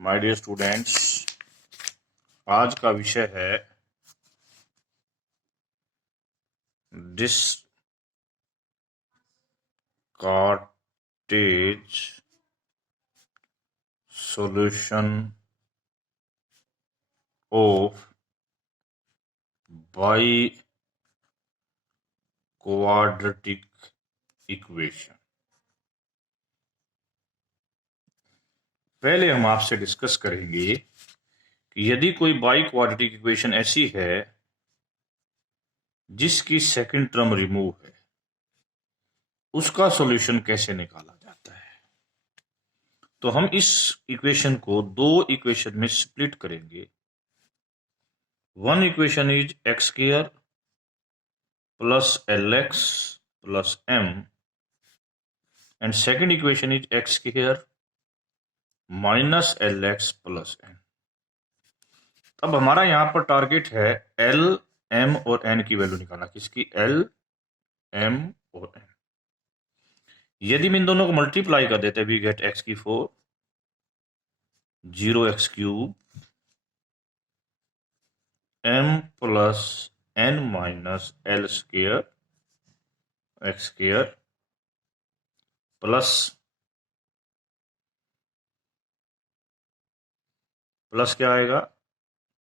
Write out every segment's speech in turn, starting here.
My dear students, आज का विषय है Descartes solution of by quadratic equation. पहले हम आपसे डिस्कस करेंगे कि यदि कोई बाई क्वाड्रेटिक इक्वेशन ऐसी है जिसकी सेकंड टर्म रिमूव है, उसका सॉल्यूशन कैसे निकाला जाता है। तो हम इस इक्वेशन को दो इक्वेशन में स्प्लिट करेंगे। One equation is x square plus LX plus M and second equation is x square minus LX plus M। अब हमारा यहां पर टारगेट है L, M और N की वैल्यू निकालना। किसकी? L, M और N। यदि हम इन दोनों को मल्टीप्लाई कर देते हैं, वी गेट x की 4, 0x cube, M plus N minus L square x square plus क्या आएगा?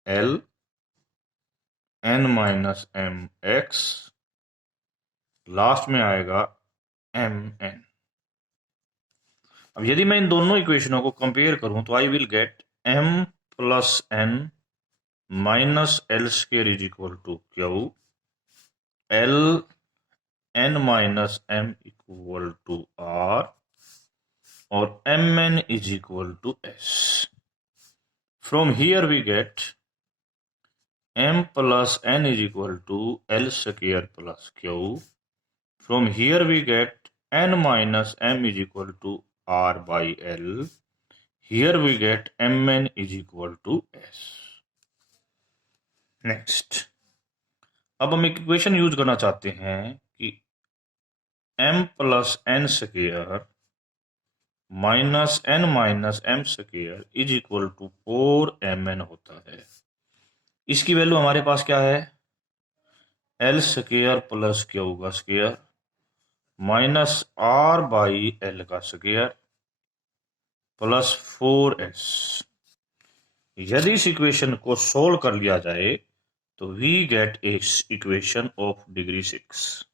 L N minus M x, last में आएगा MN। अब यदि मैं इन दोनों इक्वेशनों को कंपेयर करूं तो I will get M plus N minus L square is equal to Q, L N minus M equal to R और MN is equal to S। From here we get M plus N is equal to L square plus Q. From here we get N minus M is equal to R by L। Here we get Mn is equal to S। Next, अब हम एक equation use करना चाहते हैं कि M plus N square minus N minus M square is equal to 4Mn होता है। इसकी वैल्यू हमारे पास क्या है? L स्क्वायर प्लस क्यू का square minus R by L का स्क्वायर प्लस 4S। यदि इस इक्वेशन को सोल्व कर लिया जाए तो we get a equation of degree 6।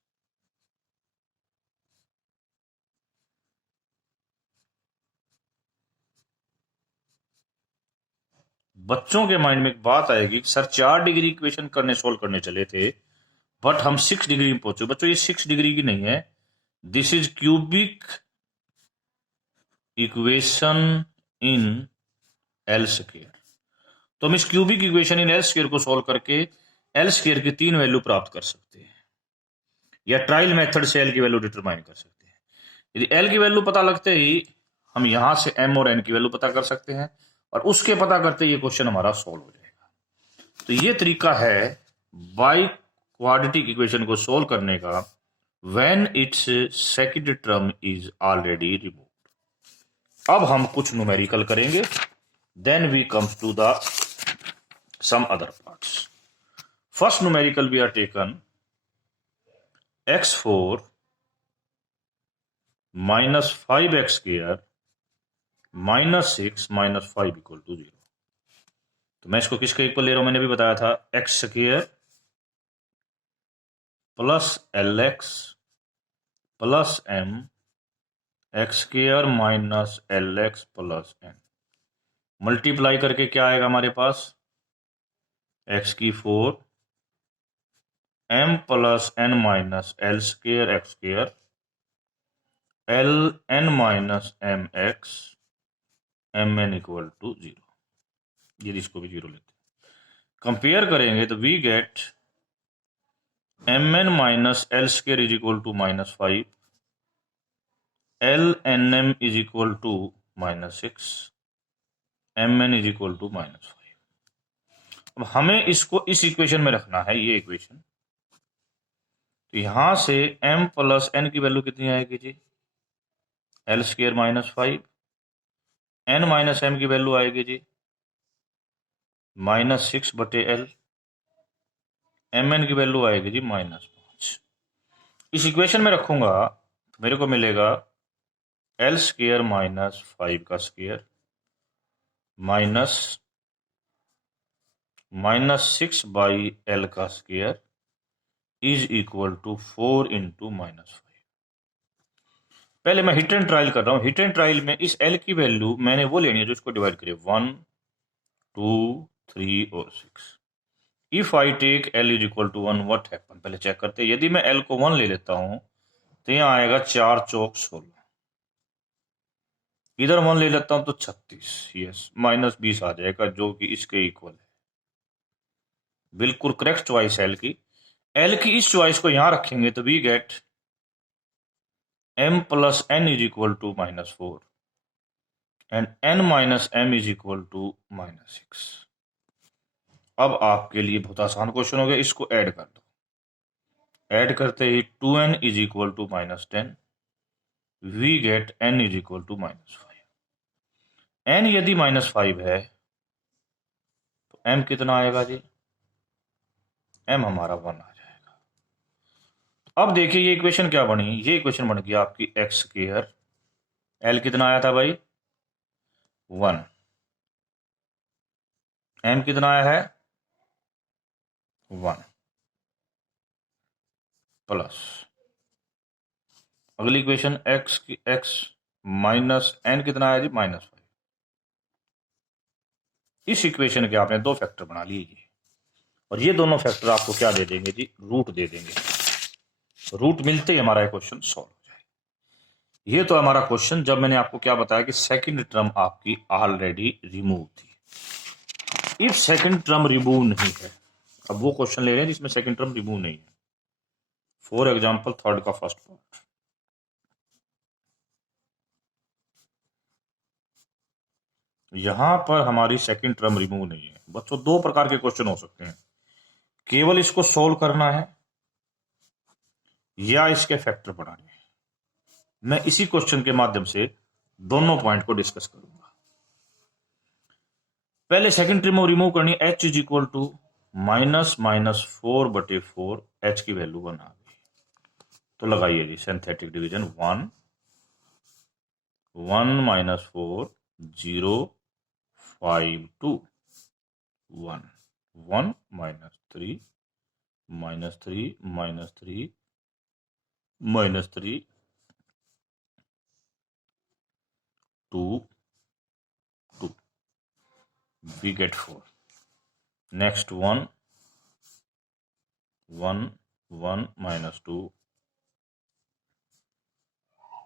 बच्चों के माइंड में एक बात आएगी, सर 4 डिग्री इक्वेशन सोल्व करने चले थे बट हम 6 डिग्री में पहुंचे। बच्चों, ये 6 डिग्री की नहीं है, this is cubic equation in L square. तो हम इस cubic equation in L square को सोल्व करके एल स्क्वायर की 3 वैल्यू प्राप्त कर सकते हैं, या ट्रायल मेथड से एल की वैल्यू डिटरमाइन कर सकते हैं। यदि एल की वैल्यू पता लगते ही हम यहां से एम और एन की वैल्यू पता कर सकते हैं और उसके पता करते ये क्वेश्चन हमारा सॉल्व हो जाएगा। तो ये तरीका है बाई क्वाड्रेटिक इक्वेशन को सोल्व करने का when it's second term is already removed. अब हम कुछ न्यूमेरिकल करेंगे, then we comes to the some other parts. First numerical we are taken x4 minus 5x square minus 6 minus 5 equal to 0। तो मैं इसको किसके इक्वल ले रहा हूं? मैंने भी बताया था, X square plus LX plus M X square minus LX plus M। Multiply करके क्या आएगा हमारे पास? x की 4 M plus N minus L square X square L N minus M X MN equal to 0। ये इसको भी 0 लेते हैं, कंपेयर करेंगे तो we get Mn minus L square is equal to minus 5, LNM is equal to minus 6, MN is equal to minus 5। अब हमें इसको इस इक्वेशन में रखना है, ये इक्वेशन। तो यहां से M प्लस N की वैल्यू कितनी आएगी जी? L square minus 5 n minus M की वैल्यू आएगी जी -6/L, mn की वैल्यू आएगी जी -5। इस इक्वेशन में रखूंगा तो मेरे को मिलेगा L² -5 का स्क्वायर -6/L का square is equal to 4 into -5। पहले मैं हिट एंड ट्रायल कर रहा हूं। हिट एंड ट्रायल में इस L की वैल्यू मैंने वो लेनी है जो इसको डिवाइड करे 1, 2, 3 और 6। If I take L is equal to 1 what happen, पहले चेक करते हैं। यदि मैं L को 1 ले लेता हूं तो यहाँ आएगा 4 चौक 16, इधर 1 ले लेता हूं तो 36, यस -20 आ जाएगा जो कि इसके इक्वल है। बिल्कुल करेक्ट चॉइस L की। L की इस चॉइस को यहां रखेंगे तो we get m plus n is equal to -4 and n minus m is equal to -6। अब आपके लिए बहुत आसान क्वेश्चन हो गया, इसको ऐड कर दो। ऐड करते ही 2n is equal to -10, we get n is equal to -5। n यदि -5 है तो m कितना आएगा जी? m हमारा 1 आ जाएगा। अब देखिए ये इक्वेशन क्या बनी, ये इक्वेशन बन गई आपकी x²। l कितना आया था भाई? 1। m कितना आया है? 1 प्लस अगली इक्वेशन x माइनस n कितना आया जी? -5। इस इक्वेशन के आपने दो फैक्टर बना लिए और ये दोनों फैक्टर आपको क्या दे देंगे जी? रूट दे देंगे। रूट मिलते ही हमारा क्वेश्चन सॉल्व हो जाएगा। ये तो हमारा क्वेश्चन जब मैंने आपको क्या बताया कि सेकंड टर्म आपकी ऑलरेडी रिमूव थी। इफ सेकंड टर्म रिमूव नहीं है, अब वो क्वेश्चन ले रहे हैं जिसमें सेकंड टर्म रिमूव नहीं है। फॉर एग्जांपल थर्ड का फर्स्ट पार्ट, यहां पर हमारी सेकंड टर्म रिमूव नहीं है। बच्चों दो प्रकार के क्वेश्चन हो सकते हैं, केवल इसको सोल्व करना है या इसके फैक्टर बनाने हैं। मैं इसी क्वेश्चन के माध्यम से दोनों पॉइंट को डिस्कस करूंगा। पहले सेकंड टर्म रिमूव करनी, h is equal to -4/4, h की वैल्यू 1 आ गई। तो लगाइए जी synthetic division 1 -4 0 5 2 1 1 -3 -3 -3 -3 2 2, we get 4। next 1 1 1 -2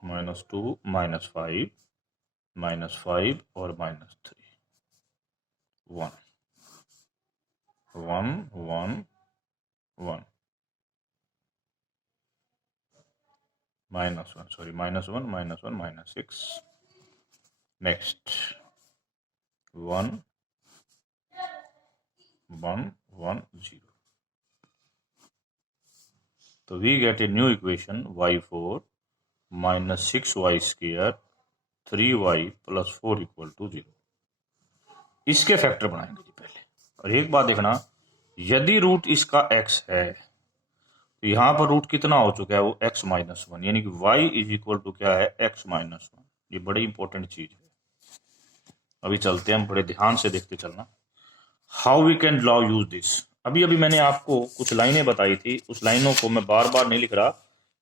-2 -5 -5 और -3 1 1 1 1 -1 सॉरी -1 -1 -6। नेक्स्ट 1 1 1 0। तो we get a new equation y4 -6y² 3y + 4 = 0। इसके फैक्टर बनाएंगे जी पहले। और एक बात देखना, यदि रूट इसका x है तो यहां पर रूट कितना हो चुका है? वो x -1, यानी कि y इज इक्वल टू क्या है? x -1। ये बड़ी इंपॉर्टेंट चीज है। अभी चलते हैं, हम बड़े ध्यान से देखते चलना। How we can now use this. अभी अभी मैंने आपको कुछ लाइनें बताई थी, उस लाइनों को मैं बार बार नहीं लिख रहा,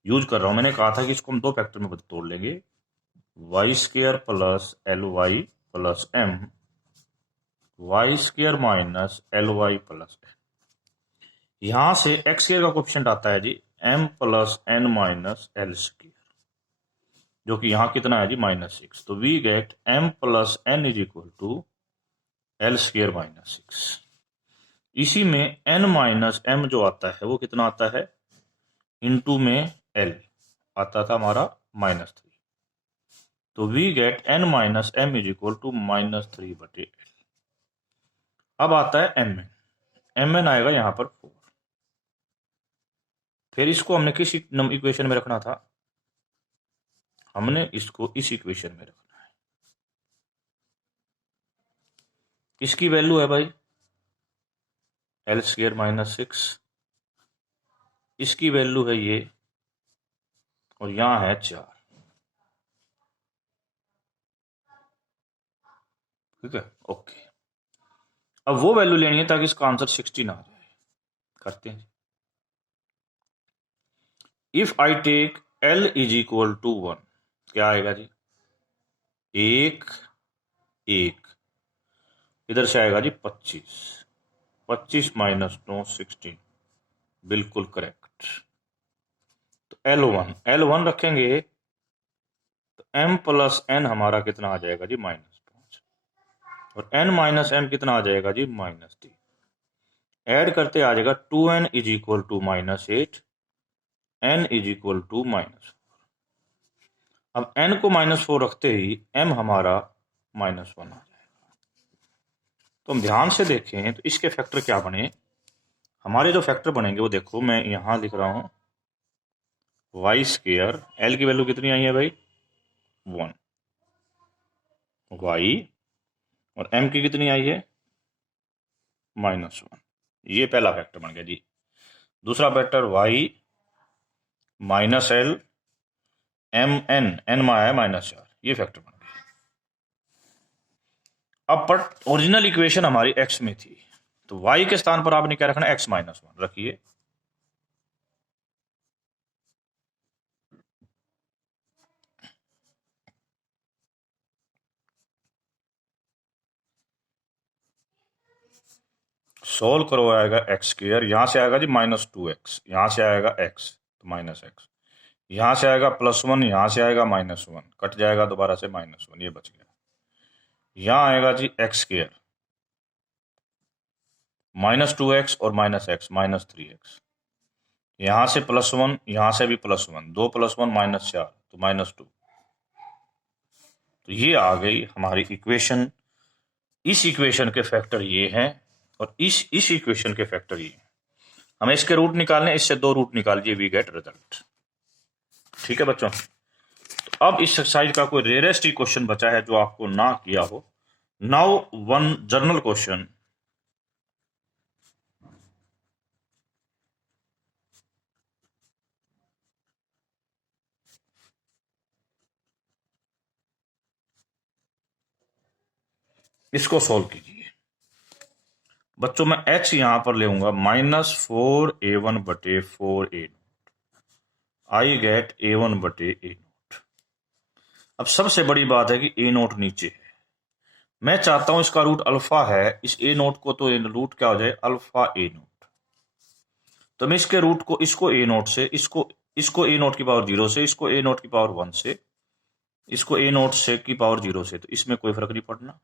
यूज कर रहा हूं। मैंने कहा था कि इसको हम दो फैक्टर में तोड़ लेंगे, y² + ly + m y² - ly + m। यहां से x² का कोएफिशिएंट आता है जी m + n - l², जो कि यहां कितना है जी? -6। तो we get m + n is equal to l² - 6। इसी में n माइनस m जो आता है वो कितना आता है? इनटू में l आता था हमारा -3। तो we get n minus m is equal to -3/l। अब आता है mn आएगा यहां पर 4। फिर इसको हमने किस इक्वेशन में रखना था? हमने इसको इस इक्वेशन में रखना है। इसकी वैल्यू है भाई एल स्क्वायर माइनस 6, इसकी वैल्यू है ये, और यहां है 4। ठीक है, ओके। अब वो वैल्यू लेनी है ताकि इसका आंसर 16 आ जाए। करते हैं। If I take L is equal to 1, क्या आएगा जी? 1 1, इधर से आएगा जी 25, 25 माइनस 9 16, बिल्कुल करेक्ट। तो L1 रखेंगे तो m प्लस n हमारा कितना आ जाएगा जी? -5, और n माइनस m कितना आ जाएगा जी? -3। ऐड करते आ जाएगा 2n is equal to -8, n is equal to -4। अब n को -4 रखते ही m हमारा -1 आ जाएगा। तो हम ध्यान से देखें तो इसके फैक्टर क्या बने? हमारे जो फैक्टर बनेंगे वो देखो, मैं यहां लिख रहा हूं वाई स्क्वायर, एल की वैल्यू कितनी आई है भाई? 1, वाई, और m की कितनी आई है? -1। ये पहला फैक्टर बन गया जी। दूसरा factor y minus L, M N में आया -4, ये फैक्टर बन गया। अब पर ओरिजिनल इक्वेशन हमारी x में थी, तो y के स्थान पर आपने क्या रखना? x -1 रखिए। सोल्व करो, आएगा एक्स स्क्वायर, यहां से आएगा जी -2x, यहां से आएगा x तो -x, यहां से आएगा +1, यहां से आएगा -1, कट जाएगा दोबारा से -1, ये बच गया। यहां आएगा जी एक्स स्क्वायर, -2x और -x -3x, यहां से +1, यहां से भी +1, 2 + 1 -4 तो -2। तो ये आ गई हमारी इक्वेशन। इस इक्वेशन के फैक्टर ये हैं, और इस इक्वेशन के फैक्टर ये हैं। हमें इसके रूट निकालने, इससे 2 रूट निकालिए, वी गेट रिजल्ट। ठीक है बच्चों, तो अब इस एक्सरसाइज का कोई रेयरेस्ट क्वेश्चन बचा है जो आपको ना किया हो। Now one journal question. इसको सोल्व कीजिए बच्चों। मैं h यहां पर लेऊंगा -4a1 बटे 4a0, आई गेट a1 बटे a0। अब सबसे बड़ी बात है कि a0 नीचे है, मैं चाहता हूं इसका रूट अल्फा है, इस a0 को तो रूट क्या हो जाए? Alpha a0। तो मैं इसके रूट को, इसको a0 से, इसको a0 की पावर 0 से, इसको a0 की पावर 1 से, इसको a0 से की पावर 0 से, तो इसमें कोई फर्क नहीं पड़ना।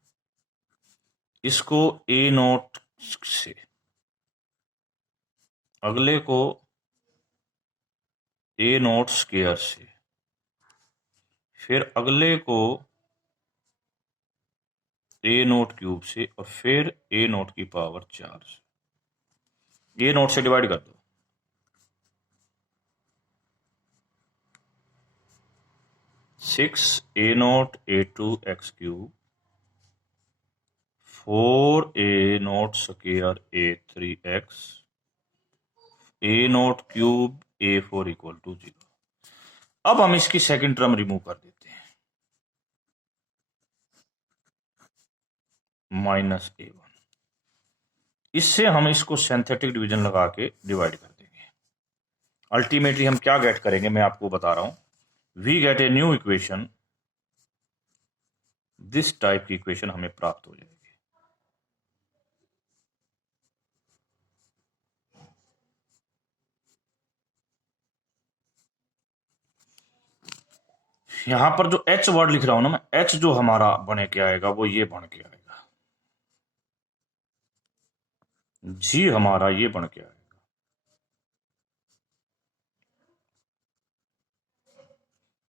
इसको a0 से, अगले को a0 स्क्वायर से, फिर अगले को a0 क्यूब से, और फिर a0 की पावर 4 से। a0 से डिवाइड कर दो, 6 a0 a2 x cube, 4 a0 square a3 x, a0 cube a4 equal to 0। अब हम इसकी सेकंड टर्म रिमूव कर देते हैं, -a1। इससे हम इसको सिंथेटिक डिवीजन लगा के डिवाइड कर देंगे। अल्टीमेटली हम क्या गेट करेंगे मैं आपको बता रहा हूं। We get a new equation, this type की इक्वेशन हमें प्राप्त हो जाएगी। यहां पर जो h वर्ड लिख रहा हूं ना मैं, h जो हमारा बने के आएगा वो ये बन के आएगा, जी हमारा ये बन के आएगा,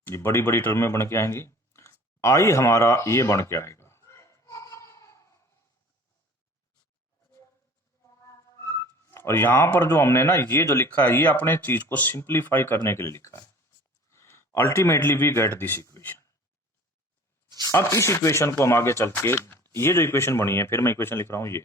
ये बड़ी बड़ी टर्म में बन के आएंगी। आई हमारा ये बन के आएगा, और यहां पर जो हमने ना ये जो लिखा है, ये अपने चीज को सिंप्लीफाई करने के लिए लिखा है। Ultimately we get this equation. अब इस इक्वेशन को हम आगे चल के ये जो इक्वेशन बनी है, फिर मैं इक्वेशन लिख रहा हूं ये,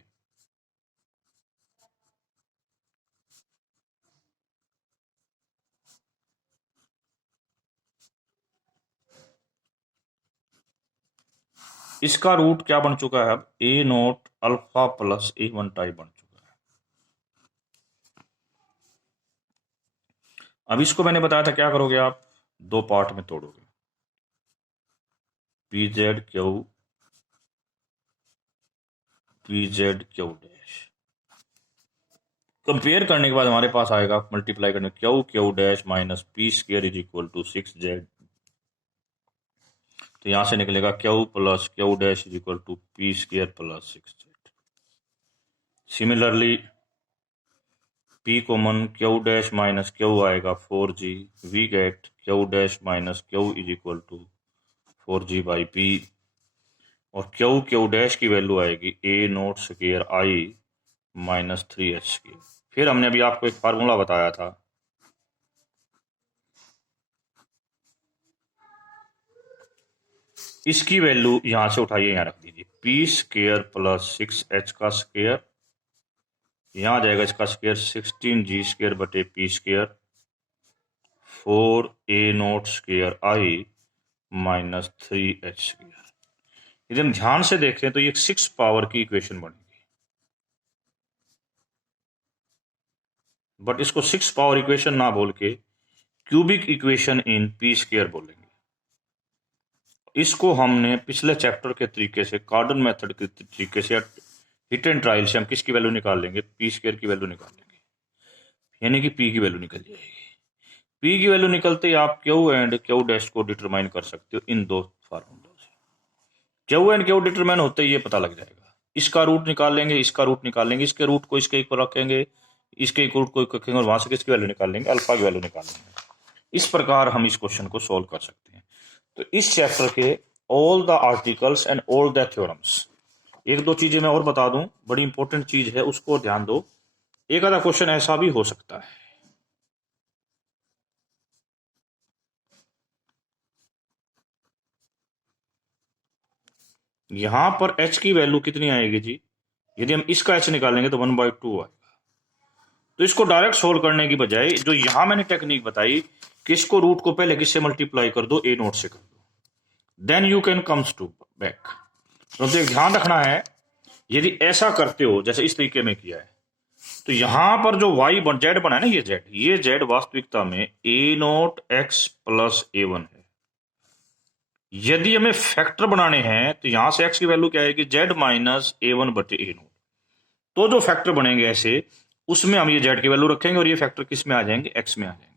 इसका रूट क्या बन चुका है अब, ए नोट अल्फा प्लस ए वन टाइप बन चुका है। अब इसको मैंने बताया था क्या करोगे आप, दो पार्ट में तोड़ोगे, P Z Q dash, compare करने के बाद हमारे पास आएगा, मल्टीप्लाई करने Q dash minus P square is equal to 6z, तो यहां से निकलेगा Q dash is equal to P square plus 6z। Similarly P common Q dash minus Q आएगा 4g, we get Q dash minus Q is equal to 4g by P, और Q dash की value आएगी A naught square I minus 3h की। फिर हमने अभी आपको एक फार्मूला बताया था, इसकी वैल्यू यहां से उठाइए, यहां रख दीजिए, पी स्क्वायर प्लस 6h का स्क्वायर, यहां जाएगा इसका स्क्वायर 16g स्क्वायर बटे P square 4a naught square I minus 3h square. यदि हम ध्यान से देखें तो ये 6 पावर की इक्वेशन बनेगी, बट इसको 6 पावर इक्वेशन ना बोल के cubic equation in P square बोलेंगे। इसको हमने पिछले चैप्टर के तरीके से, कार्डन मेथड के तरीके से, हिट एंड ट्रायल से हम किसकी वैल्यू निकाल लेंगे, पी स्क्वायर की वैल्यू निकाल लेंगे, यानी कि पी की वैल्यू निकल जाएगी। पी की वैल्यू निकलते ही आप क्यू एंड क्यू डैश को डिटरमाइन कर सकते हो इन दो फार्मूलों से। क्यू एंड क्यू डिटरमाइन होते ही ये पता लग जाएगा, इसका रूट निकाल लेंगे, इसका रूट निकाल लेंगे, इसके रूट को इसके इक्वल रखेंगे, इसके रूट को रखेंगे, और वहां से किसकी वैल्यू निकाल लेंगे, अल्फा की वैल्यू निकाल लेंगे। इस प्रकार हम इस क्वेश्चन को सोल्व कर सकते हैं। तो इस चैप्टर के all the articles and all the theorems, एक दो चीजें मैं और बता दूं, बड़ी इंपॉर्टेंट चीज है, उसको ध्यान दो। एक आधा क्वेश्चन ऐसा भी हो सकता है, यहां पर h की वैल्यू कितनी आएगी जी, यदि हम इसका h निकालेंगे तो 1/2 आएगा। तो इसको डायरेक्ट सोल्व करने की बजाय जो यहां मैंने टेक्निक बताई कि इसको रूट को पहले किससे मल्टीप्लाई कर दो, ए नोट से कर दो, then you can comes to back. तो ध्यान रखना है, यदि ऐसा करते हो जैसे इस तरीके में किया है, तो यहां पर जो वाई जेड बना है ना, ये जेड वास्तविकता में ए नोट एक्स प्लस ए वन है। यदि हमें फैक्टर बनाने हैं तो यहां से एक्स की वैल्यू क्या आएगी, जेड माइनस ए वन बटे ए नोट। तो जो फैक्टर बनेंगे ऐसे, उसमें हम ये जेड की वैल्यू रखेंगे और ये फैक्टर किस में आ जाएंगे, एक्स में आ जाएंगे।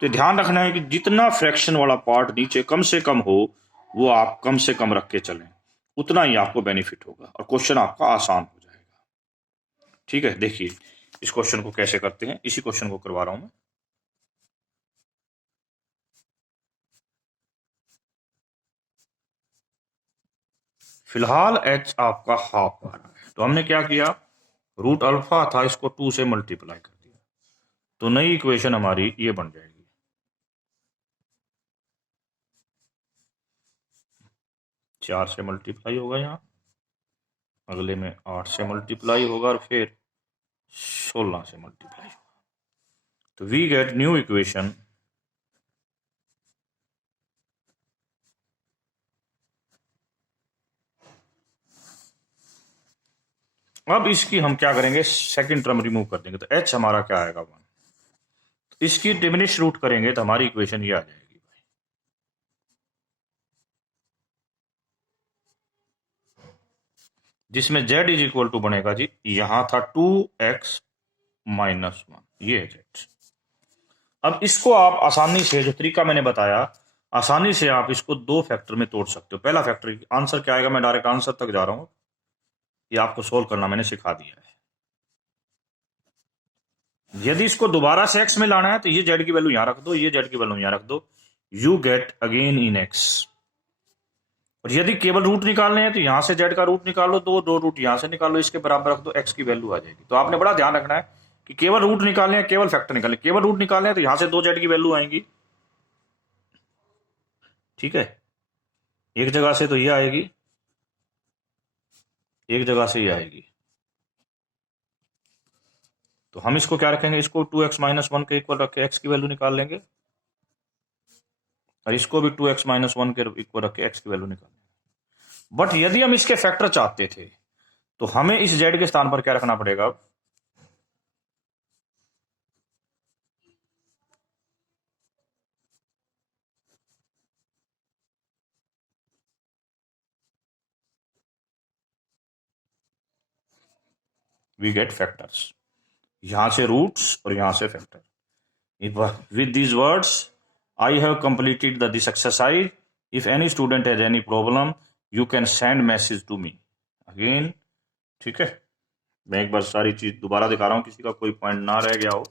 तो ध्यान रखना है कि जितना फ्रैक्शन वाला पार्ट नीचे कम से कम हो, वो आप कम से कम रख के चलें, उतना ही आपको बेनिफिट होगा और क्वेश्चन आपका आसान हो जाएगा। ठीक है, देखिए इस क्वेश्चन को कैसे करते हैं, इसी क्वेश्चन को करवा रहा हूं मैं। फिलहाल h आपका हाफ आ रहा है, तो हमने क्या किया, रूट अल्फा था, इसको 2 से मल्टीप्लाई कर दिया, तो नई इक्वेशन हमारी ये बन जाएगी, 4 से मल्टीप्लाई होगा, यहाँ अगले में 8 से मल्टीप्लाई होगा और फिर 16 से मल्टीप्लाई होगा। तो वी गेट न्यू इक्वेशन अब इसकी हम क्या करेंगे, सेकंड टर्म रिमूव कर देंगे, तो h हमारा क्या आएगा 1। तो इसकी डिमिनिश रूट करेंगे तो हमारी इक्वेशन ये आ जाएगी, जिसमें z इज इक्वल टू बनेगा जी, यहां था 2x माइनस 1, ये है z। अब इसको आप आसानी से, जो तरीका मैंने बताया, आसानी से आप इसको दो फैक्टर में तोड़ सकते हो। पहला फैक्टर आंसर क्या आएगा, मैं डायरेक्ट आंसर तक जा रहा हूं, ये आपको सोल्व करना मैंने सिखा दिया है। यदि इसको दोबारा से x में लाना है तो ये z की वैल्यू यहां रख दो, ये z की वैल्यू यहां रख दो, you get again in x। और यदि केवल रूट निकालने हैं तो यहां से z का रूट निकाल लो, दो रूट यहां से निकालो, इसके बराबर रख दो, x की वैल्यू आ जाएगी। तो आपने बड़ा ध्यान रखना है कि केवल रूट निकालने हैं, केवल फैक्टर निकालने, केवल रूट निकालने हैं तो यहां से 2z की वैल्यू आएंगी, ठीक है, एक जगह से तो ये आएगी, एक जगह से ही आएगी। तो हम इसको क्या रखेंगे, इसको 2x माइनस 1 के इक्वल रख के x की वैल्यू निकाल लेंगे, और इसको भी 2x माइनस 1 के इक्वल रख के x की वैल्यू निकाल लेंगे। बट यदि हम इसके फैक्टर चाहते थे तो हमें इस z के स्थान पर क्या रखना पड़ेगा, वी गेट फैक्टर्स, यहां से रूट्स और यहां से factor. With these words, I have completed this exercise. If any student has any problem, you can send message to me. Again, ठीक है, मैं एक बार सारी चीज दोबारा दिखा रहा हूं, किसी का कोई पॉइंट ना रह गया हो।